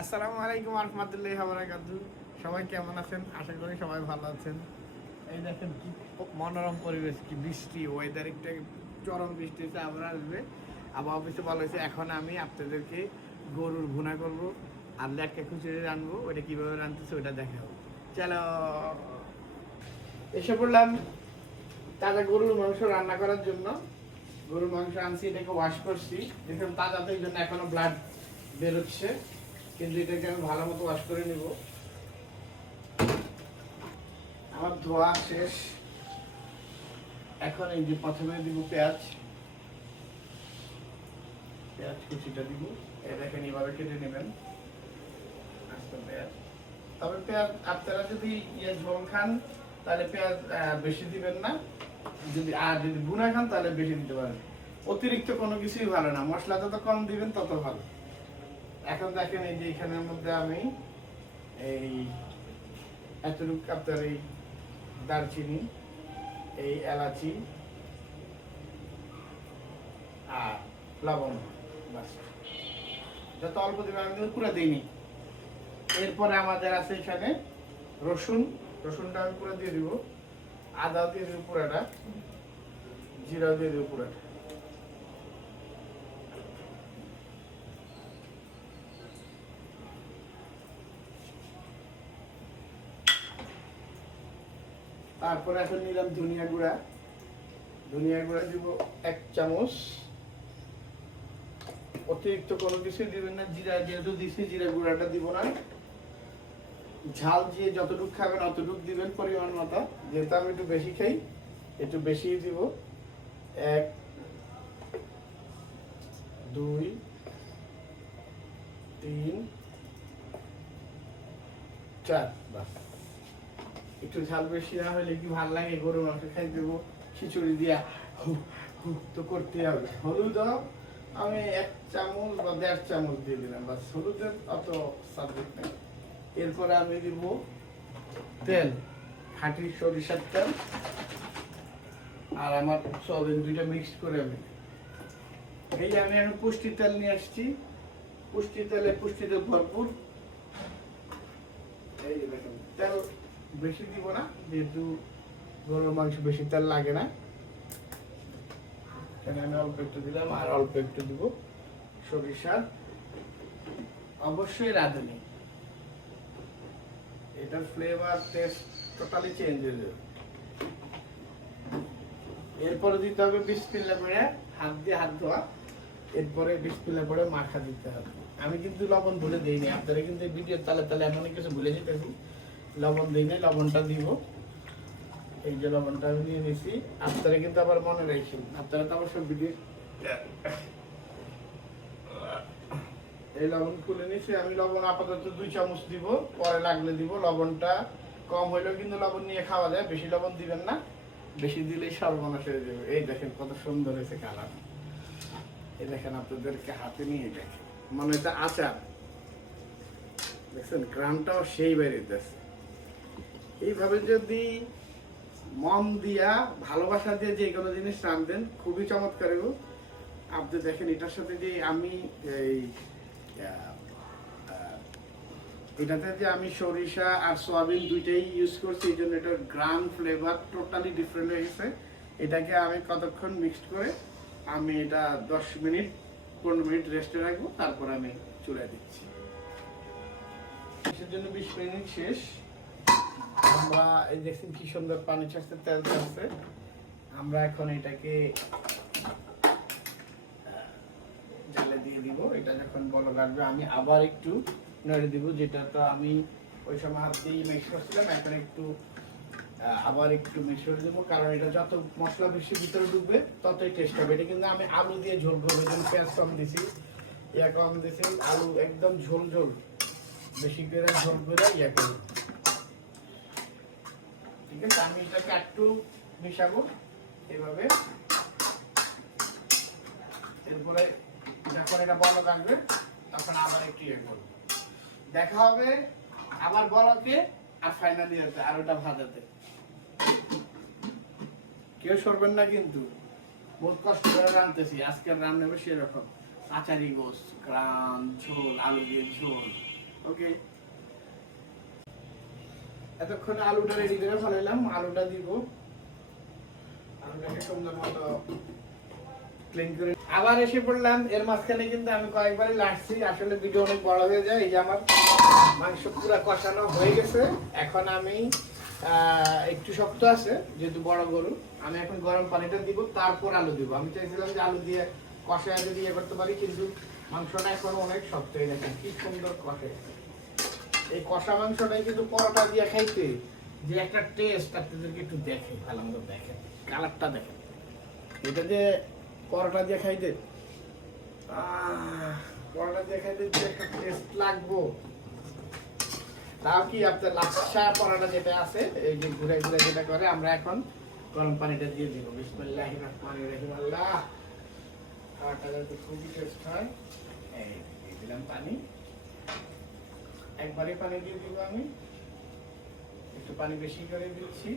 আসসালামু আলাইকুম রহমতুল্লাহি ওয়া বারাকাতুহু। সবাই কেমন আছেন? আশা করি সবাই ভালো আছেন। এই দেখেন কি মনোরম পরিবেশ, কি বৃষ্টি, ওয়েদার একটা চরম বৃষ্টি হচ্ছে, আবার আসবে। আবার অফিসে বলা হয়েছে এখন আমি আপনাদেরকে গরুর ভুনা করব আর লেটকা খিচুড়ি রানবো। ওইটা কীভাবে রানতেছে ওইটা দেখাবো। চলো, এসে পড়লাম তাজা গরুর মাংস রান্না করার জন্য। গরুর মাংস আনছি, এটাকে ওয়াশ করছি। দেখুন তাজা, তো এই জন্য এখনো ব্লাড বেরোচ্ছে, কিন্তু এটাকে আমি ভালো মতো ওয়াশ করে নিব। আমার ধোয়া শেষ। এখন এই যে প্রথমে দিব পেঁয়াজ কুচিটা দিব। এই দেখেন এইভাবে কেটে নেবেন আস্তে পেঁয়াজ। তবে পেঁয়াজ আপনারা যদি ঝোল খান তাহলে পেঁয়াজ বেশি দিবেন না, যদি ভুনা খান তাহলে বেশি দিতে পারেন। অতিরিক্ত কোনো কিছুই ভালো না, মশলা যত কম দিবেন তত ভালো। এখন দেখেন এই যে এখানের মধ্যে আমি এই এতটুকু আপনার এই দারচিনি, এই এলাচি আর লবণ, বাস যত অল্প দিবেন, আমি কিন্তু পুরো দিইনি। এরপরে আমাদের আছে এখানে রসুনটা আমি পুরো দিয়ে দিব, আদাও দিয়ে দিব পুরাটা, জিরাও দিয়ে দিব পুরাটা। তারপরে এখন নিলাম ধনিয়া গুঁড়া দিব 1 চামচ। অতিরিক্ত কোনো কিছু দিবেন না, জিরা যেহেতু দিছি জিরা গুঁড়াটা দিব না। ঝাল দিয়ে যতটুকু খাবেন অতটুকু দিবেন পরিমাণ মতো, যেহেতু আমি একটু বেশি খাই একটু বেশি দিব। 1 2 3 4, বাস। একটু ঝাল বেশি না হলে কি ভালো লাগে গরুর মাংস খাই দেবো খিচুড়ি দিয়া, তো করতে হবে। হলুদ আমি 1 চামচ বা 1.5 চামচ দিয়ে দিলাম, বাস। হলুদের অত সাবজেক্ট নেই। এরপরে আমি দিব তেল, খাঁটি সরিষার তেল আর আমার সয়াবিন, দুইটা মিক্সড করে আমি এই যে আমি এখন পুষ্টি তেল নিয়ে আসছি। পুষ্টিতে ভরপুর। এই যে দেখেন, তেল বেশি দিব না, যেহেতু গরুর মাংস বেশি তেল লাগে না। এখানে আমি অল্প একটু দিলাম আর অল্প একটু দিব সরিষার, অবশ্যই রাঁধুনি। এটার ফ্লেভার টেস্ট টোটালি চেঞ্জ হয়ে যাবে। এরপরে দিতে হবে বিসমিল্লাহ করে, হাত ধোয়া। এরপরে বিসমিল্লাহ করে মাখা দিতে হবে। আমি কিন্তু লবণ ভুলে দিইনি, আপনারা কিন্তু ভিডিও তালে এমন কিছু ভুলে যেতেছি, লবণ দিইনি, লবণটা দিব। এই যে লবণটা আমি নিয়ে নিছি, আপনারা কিন্তু আবার মনে রাখছেন, আপনারা তো অবশ্যই ভিডিও। এই লবণ খুলে নিছি আমি। লবণ আপাতত 2 চামচ দিব, পরে লাগলে দিব। লবণটা কম হইলেও কিন্তু লবণ নিয়ে খাওয়া যায়, বেশি লবণ দিবেন না, বেশি দিলেই সর্বনাশ হয়ে যাবে। এই দেখেন কত সুন্দর হয়েছে কালার। এই দেখেন আপনাদেরকে হাতে নিয়ে দেখেন, মনে হচ্ছে আচার। দেখছেন গ্রামটাও সেই বেরিয়েছে। এইভাবে যদি মন দিয়া ভালোবাসা দিয়ে যে কোনো জিনিস রাঁধবেন খুবই চমৎকার হবে। আপনি দেখেন এটার সাথে যে আমি এটাতে যে আমি সরিষা আর সয়াবিন দুইটাই ইউজ করছি, এই জন্য এটার গ্রাম ফ্লেভার টোটালি ডিফারেন্ট হয়ে গেছে। এটাকে আমি কতক্ষণ মিক্সড করে আমি এটা 10 মিনিট 15 মিনিট রেস্টে রাখবো, তারপর আমি চুলায় দিচ্ছি। এর জন্য 20 মিনিট শেষ। আমরা এই দেখছেন কি সুন্দর পানি ছাড়ছে, তেল ছাড়ছে। আমরা এখন এটাকে জালে দিয়ে দিব। এটা যখন বলক আসবে আমি আবার একটু নেড়ে দিব, যেটা তো আমি ওই সময় হাত দিয়ে মিক্স করছিলাম, এখন একটু আবার একটু মিক্স করে দেবো, কারণ এটা যত মশলা বেশি ভিতরে ঢুকবে ততই টেস্ট হবে। এটা কিন্তু আমি আলু দিয়ে ঝোল করবো, যেমন পেঁয়াজ কম দিছি, কম দিছি, আলু একদম ঝোল বেশি করে ঝোল করে করবো। ঠিক আছে, আমি এটাকে একটু মিশাবো এভাবে। এরপরে যখন এটা বলক আসবে তখন আবার একটু করবো। দেখা হবে আবার বলকে আর ফাইনালি হতে আর ওটা ভাজাতে। কেউ সরবেন না কিন্তু, বহুত কষ্ট করে রাঁধতেছি। আজকের রান্না হবে সেরকম আচারি গোস, গ্রাম ঝোল, আলু দিয়ে ঝোল, ওকে, এতক্ষণ আলুটা রেডি করে ফেলাইলাম। আলুটা দিব, আলুটাকে সুন্দর মতো ক্লিন করে আবার এসে পড়লাম। এর মাঝখানে কিন্তু আমি কয়েকবারই লাটছি, আসলে ভিডিও অনেক বড় হয়ে যায়। এই যে আমার মাংস পুরো কষানো হয়ে গেছে। এখন আমি একটু শক্ত আছে যেহেতু বড় গরু, আমি এখন গরম পানিটা দিব, তারপর আলু দিব। আমি চাইছিলাম যে আলু দিয়ে কষায় যদি ইয়ে করতে পারি, কিন্তু মাংসটা এখন অনেক শক্ত হয়ে গেছে। কি সুন্দর কষে, এই কষা মাংসটাই কিন্তু পরোটা দিয়ে খাইতে যে একটা টেস্ট, আপনাদেরকে একটু দেখে ভালো মতো দেখেন, কালারটা দেখেন। এটা যে পরোটা দিয়ে খাইতে, পরোটা দিয়ে খাইতে যে একটা টেস্ট লাগবো, তাও কি আপনার লাচ্ছা পরোটা যেটা আছে এই যে ঘুরে ঘুরে যেটা করে, আমরা এখন গরম পানিটা দিয়ে দিব। বিসমিল্লাহির রহমানির রহিম। আল্লাহ, খাওয়াটা যাতে খুবই টেস্ট হয়। এই দিলাম পানি, একবারে পানি দিয়ে দিব। আমি একটু পানি বেশি করে দিচ্ছি।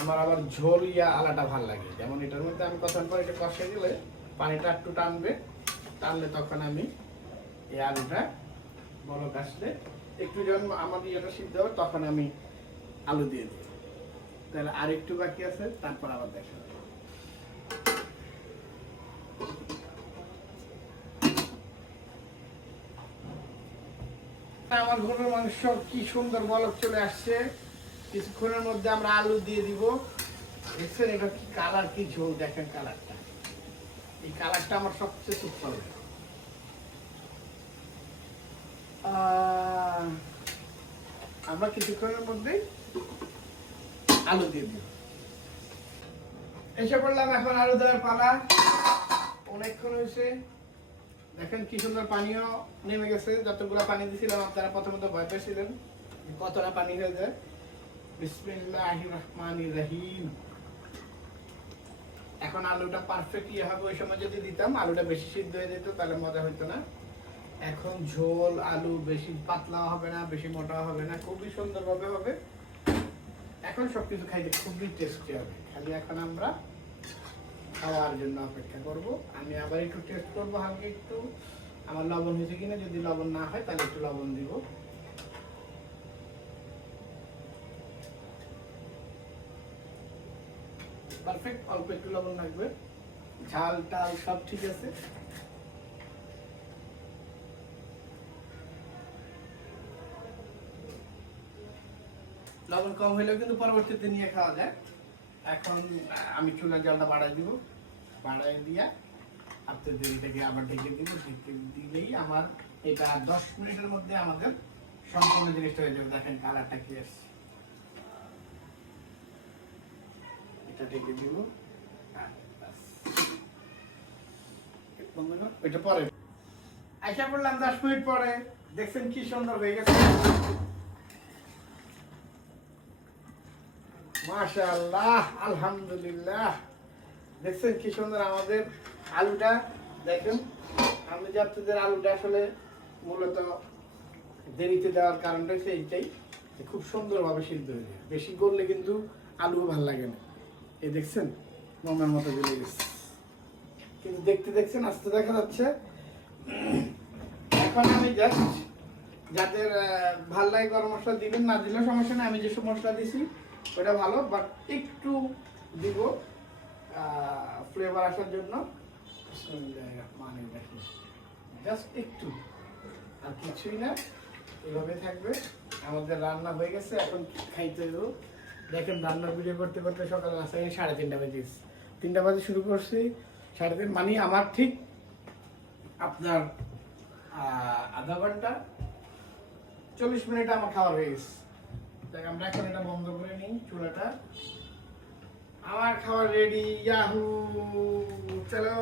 আমার আবার ঝোল আলাদা ভাল লাগে, যেমন এটার মধ্যে আমি কতক্ষণ পর এটা কষে দিলে পানিটা একটু টানবে, টানলে তখন আমি এই আলুটা বলক আসলে একটু যখন আমার ইয়েটা সিদ্ধ হবে তখন আমি আলু দিয়ে দিই। তাহলে আর একটু বাকি আছে, তারপর আবার দেখা যাবে। আমার গরুর মাংস কি সুন্দর বলক চলে আসছে। কিছুক্ষণের মধ্যে আমরা আলু দিয়ে দিব। দেখছেন এটা কি কালার, কি ঝোল, দেখেন কালারটা। এই কালারটা আমার সবচেয়ে সুন্দর। আমরা কিছুক্ষণের মধ্যে আলু দিয়ে দিব। এসে পড়লাম এখন আলু দেওয়ার পালা। অনেকক্ষণ হয়েছে, দেখেন কি সুন্দর পানিও নেমে গেছে। যতগুলো পানি দিয়েছিলাম আপনারা প্রথমত ভয় পেয়েছিলেন কতটা পানি হয়ে যায়। বিসমিল্লাহির রহমানির রহিম। এখন আলুটা পারফেক্ট ইয়ে হবে। ওই সময় যদি দিতাম আলুটা বেশি সিদ্ধ হয়ে যেত, তাহলে মজা হইতো না। এখন ঝোল আলু বেশি পাতলা হবে না, বেশি মোটা হবে না, খুবই সুন্দরভাবে হবে। এখন সবকিছু খাইতে খুবই টেস্টি হবে। খালি এখন আমরা খাওয়ার জন্য অপেক্ষা করব। আমি আবার একটু টেস্ট করবো হালকা একটু, আমার লবণ হয়েছে কিনা। যদি লবণ না হয় তাহলে একটু লবণ দিব। পারফেক্ট, অল্প একটু লবণ লাগবে। ঝাল টাল সব ঠিক আছে। লবণ কম হইলেও কিন্তু পরবর্তীতে নিয়ে খাওয়া যায়। এখন আমি চুলার জালটা বাড়াই দিব, বাড়াই দিয়া আপনাদের এটাকে আবার ঢেকে দিব। ঢেকে দিলেই আমার এটা 10 মিনিটের মধ্যে আমাদের সম্পূর্ণ জিনিসটা হয়ে যাবে। দেখেন কালারটা কি আসছে। এটা ঢেকে দিব, এটা পরে আশা করলাম 10 মিনিট পরে। দেখছেন কি সুন্দর হয়ে গেছে, মাশাআল্লাহ, আলহামদুলিল্লাহ। দেখছেন কি সুন্দর আমাদের আলুটা। দেখেন আমি যে আপনাদের আলুটা আসলে মূলত দেরিতে দেওয়ার কারণটা হচ্ছে এইটাই, খুব সুন্দরভাবে সিদ্ধ হয়ে যায়। বেশি করলে কিন্তু আলুও ভালো লাগে না। এই দেখছেন মোমের মতো গলে গেছে, কিন্তু দেখতে দেখছেন আস্তে দেখা যাচ্ছে। এখন আমি জাস্ট যাদের ভাল লাগে গরম মশলা দিবেন, না দিলেও সমস্যা নেই। আমি যেসব মশলা দিছি ওটা ভালো, বাট একটু দিব ফ্লেভার আসার জন্য। জাস্ট একটু, আর কিছুই না। এভাবে থাকবে। আমাদের রান্না হয়ে গেছে, এখন খাইতে দেবো। দেখেন রান্নার ভিডিও করতে করতে সকাল রাস্তায় 3:30 বাজে, 3টা বাজে শুরু করছি। 3:30 মানে আমার ঠিক আপনার আধা ঘন্টা 40 মিনিট আমার খাওয়া হয়ে গেছে। দেখ আমরা এখন এটা বন্ধ করে নিই চুলাটা। আমার খাওয়া রেডি। ইয়াহু, চলো।